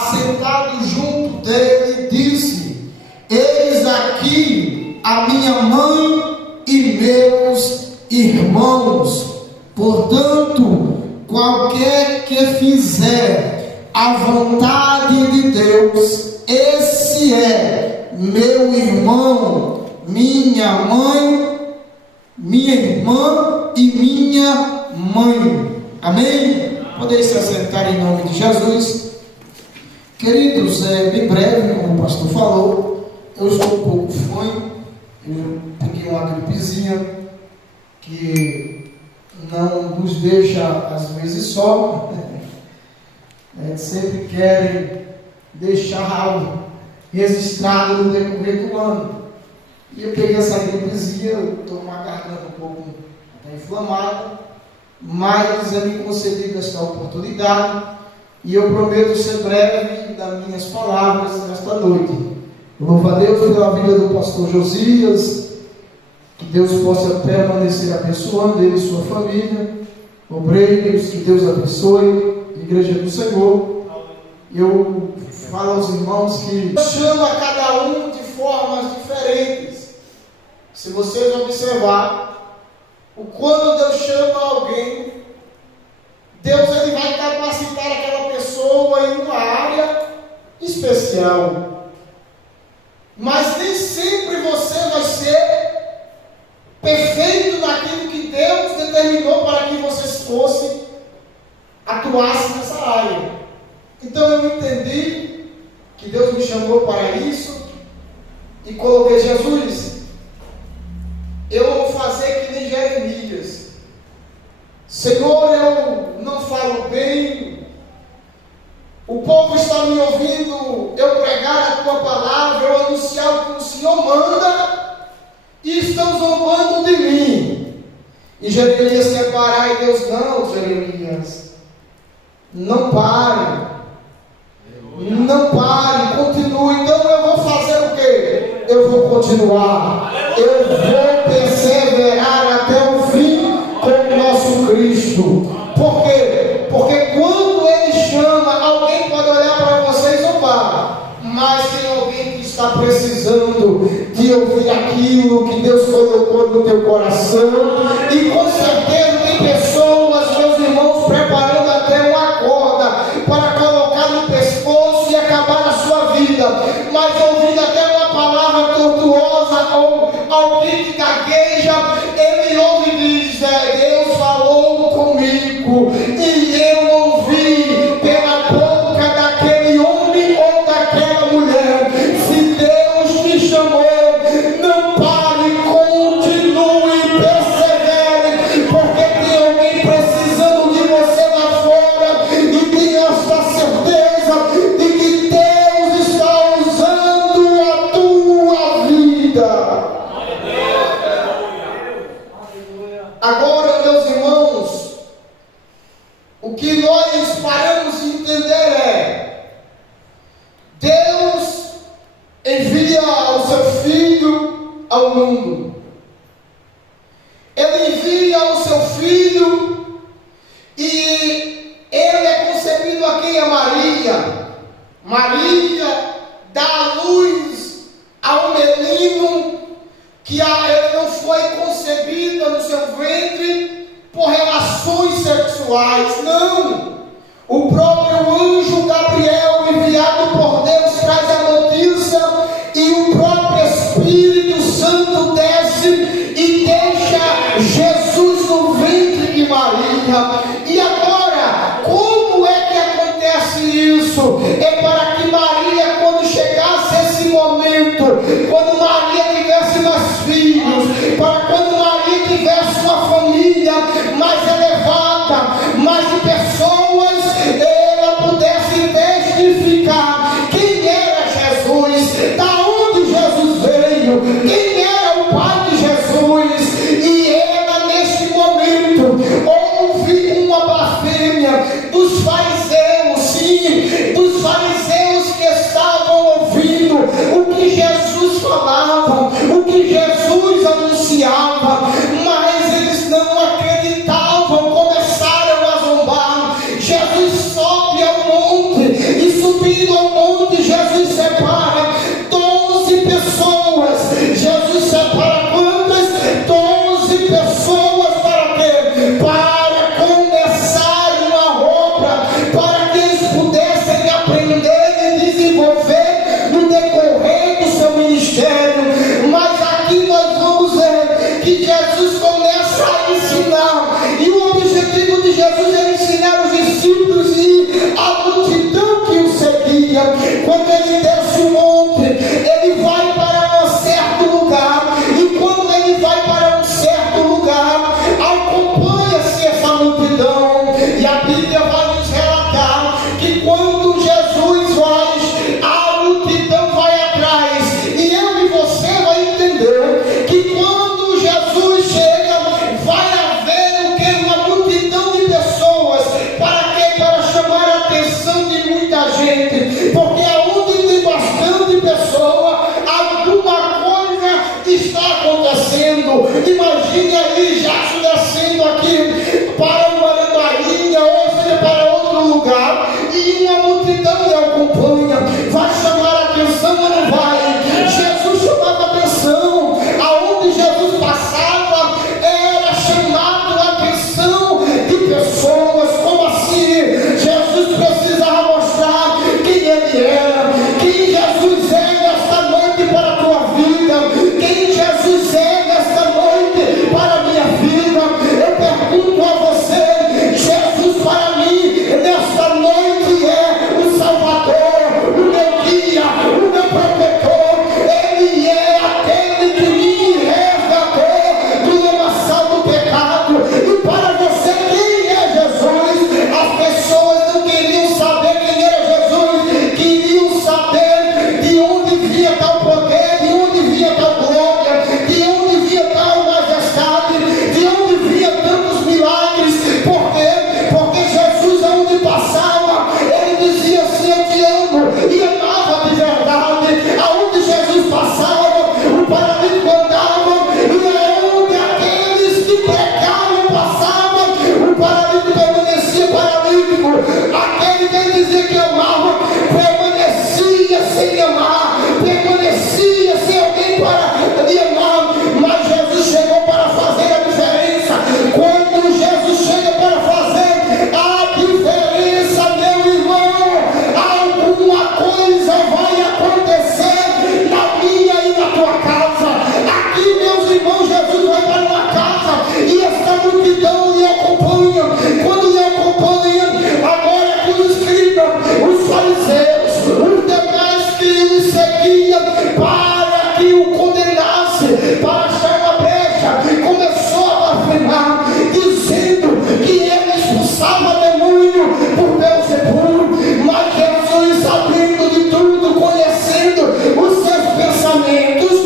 sentado junto dele, disse: eis aqui a minha mãe e meus irmãos. Portanto, qualquer que fizer a vontade de Deus, esse é meu irmão, minha mãe, minha irmã e minha mãe. Amém? Podem se assentar em nome de Jesus. Queridos, bem breve, como o pastor falou, eu estou um pouco fanho, eu peguei uma gripezinha que não nos deixa às vezes só, sempre querem deixar algo registrado no decorrer do ano. E eu peguei essa gripezinha, eu estou com uma garganta um pouco inflamada, mas é me concedida esta oportunidade e eu prometo ser breve das minhas palavras nesta noite. Louvo a Deus pela vida do pastor Josias, que Deus possa permanecer abençoando ele e sua família, obreiros, que Deus abençoe, Igreja do Senhor. Eu falo aos irmãos que Deus chama cada um de formas diferentes. Se vocês observar, quando Deus chama alguém, Deus ele vai capacitar aquela pessoa em uma área especial. Mas nem sempre você vai ser perfeito naquilo que Deus determinou para que você atuasse nessa área. Então eu entendi que Deus me chamou para isso e coloquei: Jesus, eu vou fazer que nem Jeremias. Senhor, eu não falo bem, o povo está me ouvindo eu pregar a tua palavra, eu anunciar o que o Senhor manda, e estão zombando de mim. E Jeremias quer parar, e Deus: não, Jeremias, não pare, não pare, continue. Então eu vou fazer o quê? Eu vou continuar, eu vou perseverar até o fim com o nosso Cristo. Por quê? Porque quando Ele chama, alguém pode olhar para você e zombar, mas tem alguém que está precisando de ouvir aquilo que Deus colocou no teu coração. E com certeza tem pessoas, meus irmãos, preparando até uma corda para colocar no pescoço e acabar a sua vida, mas ouvindo até uma palavra tortuosa ou alguém que gagueja, ele ouve e diz: Deus falou comigo e eu ouvi pela boca daquele homem ou daquela mulher. Se Deus te chamou, não pare, continue, persevere, porque tem alguém precisando de você lá fora, e tenha esta certeza de que Deus está usando a tua vida. Agora, meus irmãos, o que nós paramos de entender é: Deus envia o seu Filho ao mundo. Ele envia o seu Filho e ele é concebido aqui a Maria. Maria dá à luz a um menino que ele não foi concebida no seu ventre por relações sexuais, não. O próprio anjo Gabriel, enviado por Deus, traz a notícia, e o próprio Espírito Santo desce e deixa Jesus no ventre de Maria. E agora, como é que acontece isso? É para que Maria, quando chegasse esse momento, quando Maria tivesse mais filhos, para quando Maria tivesse uma família mais elevada, mais de pessoas, ela pudesse testificar quem era Jesus, da onde Jesus veio, quem era o Pai de Jesus. E ela, neste momento, houve uma blasfêmia dos fariseus, sim, dos fariseus que estavam ouvindo o que Jesus falava, o que Jesus anunciava, mas eles não acreditavam, começaram a zombar. Jesus sobe ao monte e, subindo só vai acontecer na minha e na tua casa. Aqui, meus irmãos, Jesus vai para uma casa e esta multidão lhe acompanha. Quando lhe acompanha, agora que os escribas, os fariseus, os demais que lhe seguiam para que o condenasse, para achar uma brecha, começou a blasfemar, dizendo que ele expulsava demônio por Beelzebul. Mas Jesus, sabendo de tudo, conhecendo os seus pensamentos,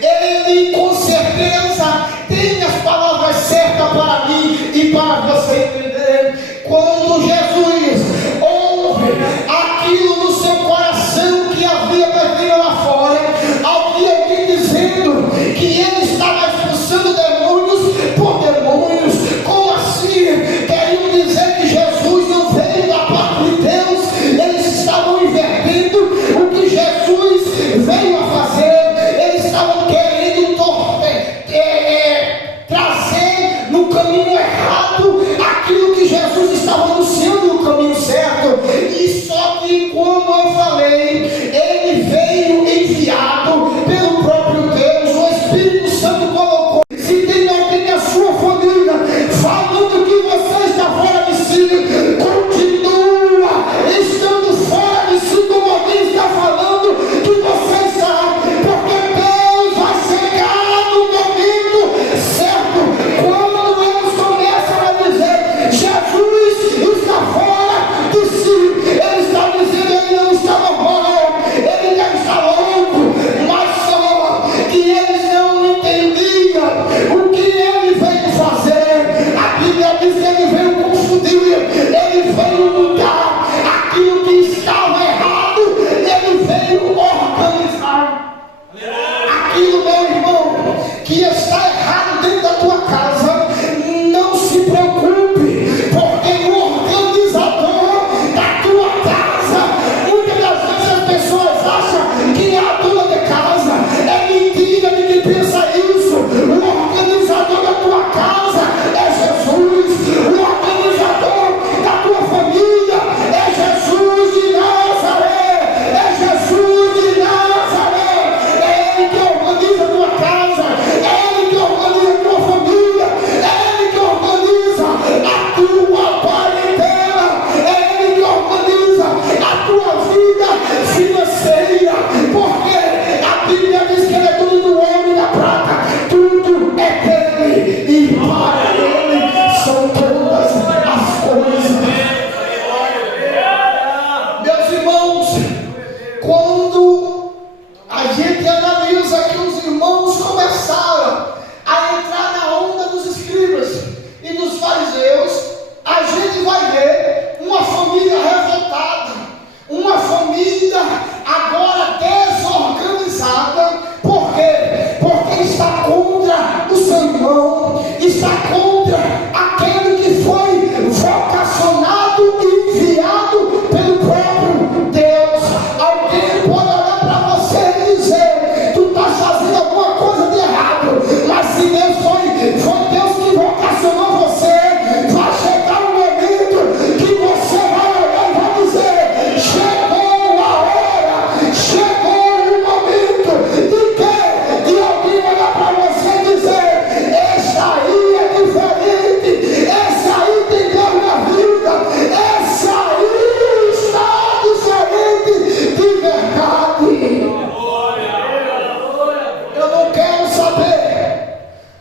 ele com certeza tem as palavras certas para mim e para você entender. Quando Jesus ouve aquilo no seu coração que havia perdido lá fora, havia alguém dizendo que ele estava expulsando demônios por demônios. Como assim? Queriam dizer que Jesus não veio da parte de Deus. Eles estavam invertendo o que Jesus veio a fazer. Eles estavam querendo trazer no caminho errado aquilo que Jesus estava anunciando no caminho certo. E só que, como eu falei, ele veio enviado pelo próprio Deus. O Espírito Santo colocou. Se tem alguém na sua família falando que você está fora de si, continua estando fora de si, como alguém está falando que você está, porque Deus vai chegar no momento certo. Quando eles começam a dizer Jesus está fora de si, ele está dizendo ele não está normal, ele não está louco, mas só que eles não entendiam o que ele veio fazer. A Bíblia diz que ele veio confundir, ele veio mudar aquilo que estava errado, ele veio organizar aquilo, meu irmão, que está errado dentro da tua casa. Não se preocupe, porque o organizador da tua casa, muitas das vezes as pessoas acham que é a dona de casa. É mentira de quem pensa isso. O organizador da tua casa é Jesus. O organizador da tua família é Jesus de Nazaré. É Jesus de Nazaré. É ele que organiza a tua casa, é ele que organiza a tua família, é ele que organiza a tua parentela, é ele que organiza a tua vida financeira, porque a Bíblia diz que ele é tudo do ouro e da prata, tudo é dele e para ele são todas as coisas. Meus irmãos, quando a gente analisa que os irmãos começaram a entrar na onda dos escribas e dos fariseus, a gente vai ver uma família revoltada, uma família agora desorganizada. Por quê? Porque está contra o seu irmão, está contra aquele que foi vocacionado e enviado pelo próprio Deus. Alguém pode olhar para você e dizer: tu estás fazendo alguma coisa de errado, mas se Deus foi Deus que vocacionou você, vai chegar um momento que você vai olhar e vai dizer: chegou a hora, chegou o momento de quê? De alguém olhar para você e dizer: esse aí é diferente, esse aí tem Deus na vida, esse aí está diferente de verdade. Eu não quero saber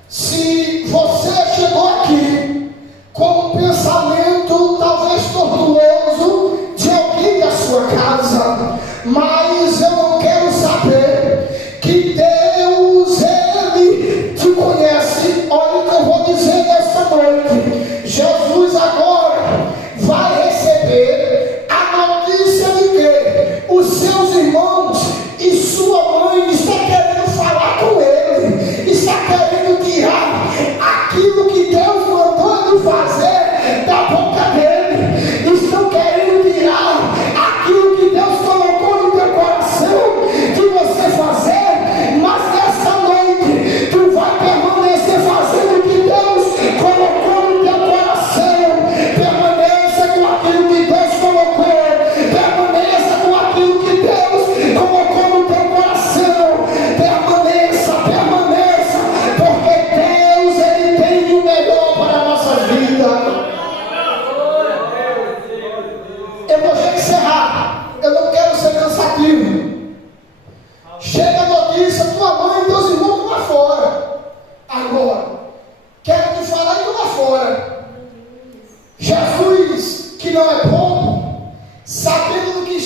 se você chegou aqui com um pensamento talvez tortuoso de alguém da sua casa, mas eu não quero saber que Deus, ele te conhece. Olha o que eu vou dizer nesta noite. Jesus agora vai receber a notícia de que os seus irmãos e sua mãe estão querendo falar com ele, está querendo tirar aquilo que Deus mandou ele fazer da boca dele, estão querendo tirar aquilo que Deus colocou no teu coração.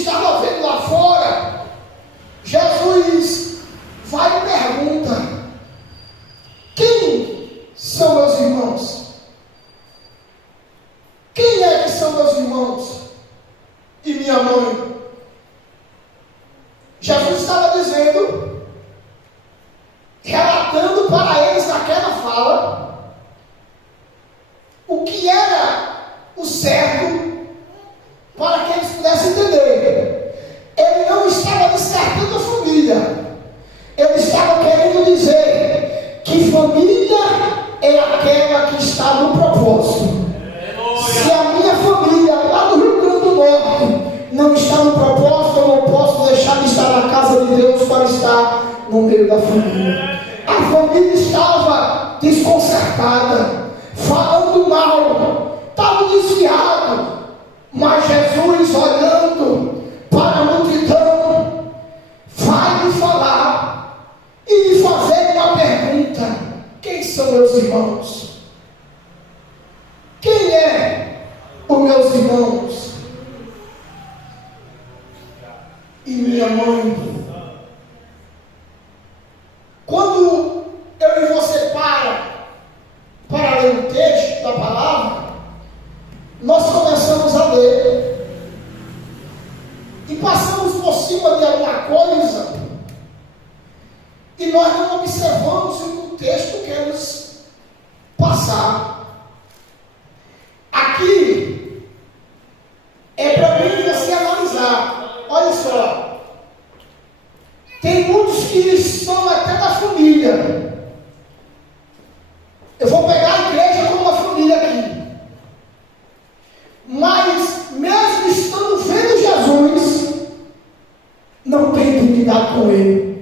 estava vendo lá fora, Jesus vai e pergunta: quem são meus irmãos? Quem é que são meus irmãos e minha mãe? Jesus estava dizendo, relatando para eles naquela fala, o que era o certo para que eles pudessem entender. Ele não estava descartando a família, ele estava querendo dizer que família é aquela que está no propósito. Se a minha família lá do Rio Grande do Norte não está no propósito, eu não posso deixar de estar na casa de Deus para estar no meio da família. A família estava desconcertada, falando mal, estava desviado, mas Jesus, olhando para a multidão, vai lhe falar e lhe fazer uma pergunta: quem são meus irmãos? Quem é os meus irmãos e minha mãe? Quando eu e você para ler o texto da palavra, nós começamos a ler e passamos por cima de alguma coisa e nós não observamos o que o texto quer nos passar. Aqui é para mim você analisar. Olha só, tem muitos que são até da família. Eu vou pegar a igreja como uma família aqui, mas mesmo estando vendo Jesus, não tem intimidade com Ele.